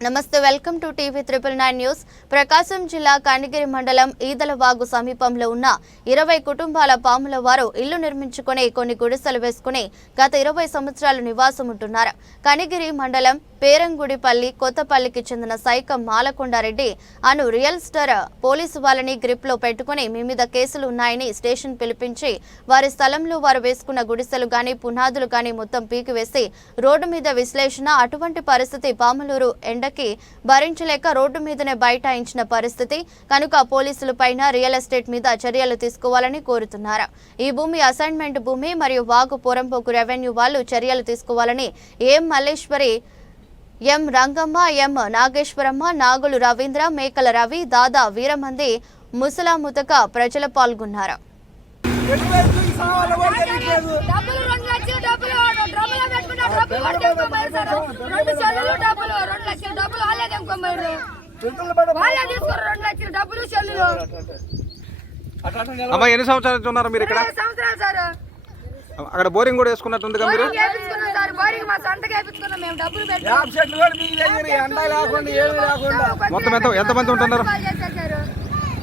నమస్తే welcome to TV triple nine news. Prakasam జిల్లా కనిగిరి మండలం ఈదలవాగు సమీపంలో ఉన్న ఇరవై కుటుంబాల పాముల వారు ఇల్లు నిర్మించుకుని కొన్ని గుడిసెలు వేసుకుని గత ఇరవై సంవత్సరాలు నివాసం ఉంటున్నారు కనిగిరి మండలం పేరంగుడిపల్లి కొత్తపల్లికి చెందిన సైకం మాలకొండారెడ్డి అను రియల్ స్టార్ పోలీసు వాళ్ళని గ్రిప్లో పెట్టుకుని మీ మీద కేసులు ఉన్నాయని స్టేషన్ పిలిపించి వారి స్థలంలో వారు వేసుకున్న గుడిసెలు గాని పునాదులు గాని మొత్తం పీకివేసి రోడ్డు మీద విశ్లేషణ అటువంటి పరిస్థితి పాములూరు ఎండకి భరించలేక రోడ్డు మీదనే బైఠాయించిన పరిస్థితి. కనుక పోలీసుల పైన రియల్ ఎస్టేట్ మీద చర్యలు తీసుకోవాలని కోరుతున్నారు. ఈ భూమి అసైన్మెంట్ భూమి మరియు వాగు పొరంపోకు రెవెన్యూ వాళ్ళు చర్యలు తీసుకోవాలని ఏం మల్లేశ్వరి ఎం రంగమ్మ ఎం నాగేశ్వరమ్మ నాగులు రవీంద్ర మేకల రవి దాదా వీరమంది ముసలా ముతక ప్రజలు పాల్గొన్నారు. అమ్మా ఎన్ని సంవత్సరాల ఉన్నారు మీరు ఇక్కడ? అక్కడ బోరింగ్ కూడా వేసుకున్నట్టుందిగా మీరు? బోరింగ్ మా వేపించుకున్నాం మేము డబ్బులు పెట్టి యాప్ చెట్లు కూడా మీకు దగ్గర ఎండ లేకుండా ఏమీ లేకుండా. మొత్తం ఎంత ఎంతమంది ఉంటున్నారు.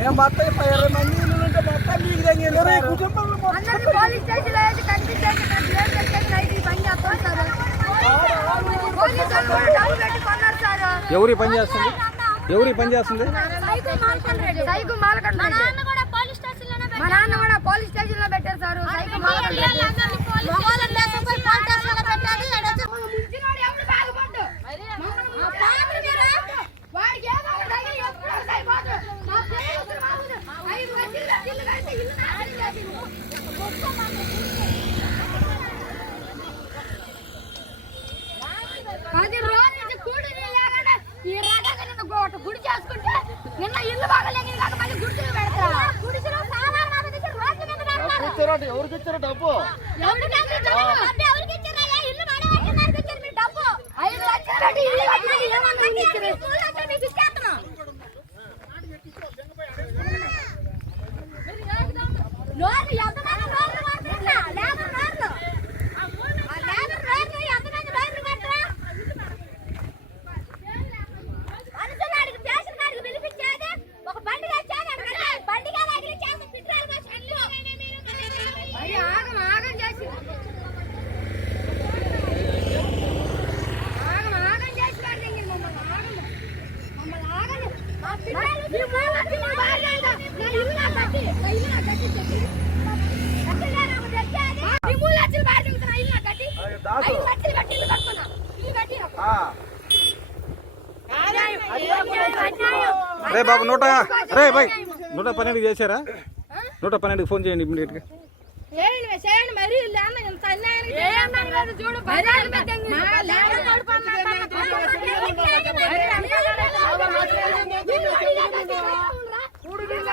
మేము మొత్తం ఇరవై మంది ఉంటే మొత్తం మీకు దగ్గర ఇరవై కుటుంబాలు మొత్తం అందరినీ పోలీస్ స్టేషన్లో వేసి కనిపించేసి నాకు లేదు పెట్టేసి నైట్ ఈ పని చేస్తాం సార్. పోలీసు వాళ్ళు కూడా డబ్బులు పెట్టి కొన్నారు సార్. ఎవరు పని చేస్తుంది? ఎవరు పని చేస్తుంది? సైకు మాలకొండ రెడ్డి. సైకు మాలకొండ రెడ్డి. మా నాన్న కూడా పోలీస్ స్టేషన్లో పెట్టారు. సార్. సైకు మాలకొండ రెడ్డి. ఎవరికి ఇచ్చారు డబ్బు? రే బాబు నూట రే బాయ్. నూట పన్నెండుకి చేశారా? నూట పన్నెండుకి ఫోన్ చేయండి ఇమ్మీడియట్గా. చేయండి చేయండి మరి చూడు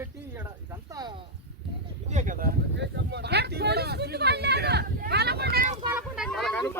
పెట్టి ఇదంతా ఇదే కదా